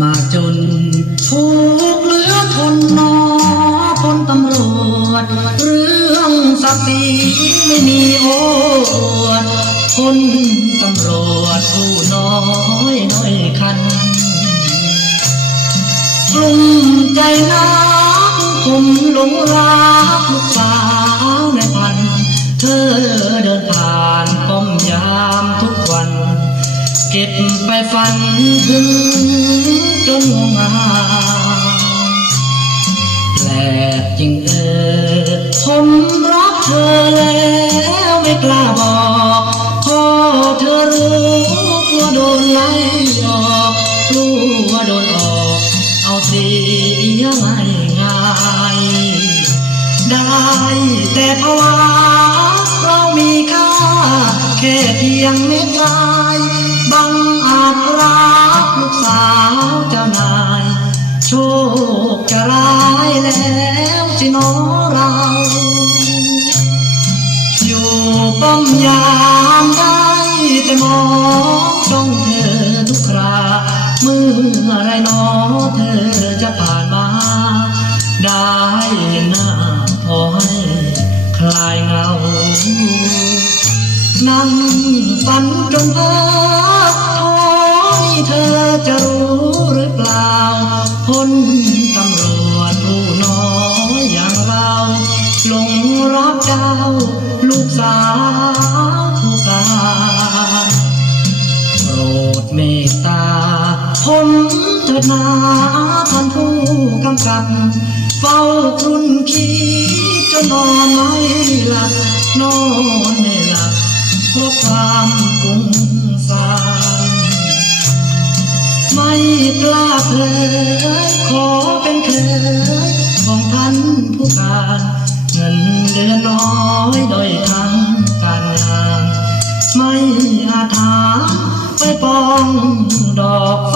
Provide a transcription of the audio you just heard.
มาจนถูกเหลือทนนอพลตำรวจ เรื่องศักดิ์ศรีไม่มีโอวดคนตำรวจผู้น้อยน้อยคันกลุ่มใจนักผมหลงรักลูกสาวในพัน เธอเดินผ่านป้อมยามทุกวัน เก็บไปฝันถึง นงงงาแปลกจริงเออผมรักเธอแล้วไม่กล้าบอกพอเธอรู้กลัวโดนไล่ออกกลัวโดนออกเอาเสียง่ง่ายได้แต่ภาวะเรามีค่าแค่เพียงเม็ดลายบังอาจรักลูกสาวจ โชคจะร้ายแล้วสิน้อเรา อยู่ป้อมยามได้แต่มองจ้องเธอทุกครา เมื่อไรหนอเธอจะผ่านมา ได้หน้าพอให้คลายเงา นั่งฝันจนเพ้อ คนตำรวจผู้น้อยอย่างเราหลงรักเจ้า ลูกสาวผู้การโปรดเมตตาผมเถิดนาท่านผู้กำกับ เฝ้าครุนคิดจนนอนไม่หลับนอนไม่หลับเพราะความฟุ้ง กล้าเผยขอเป็นเคยของท่านผู้การเงินเดือนน้อยโดยทั้งการงาน ไม่อาถามไปปองดอกฟ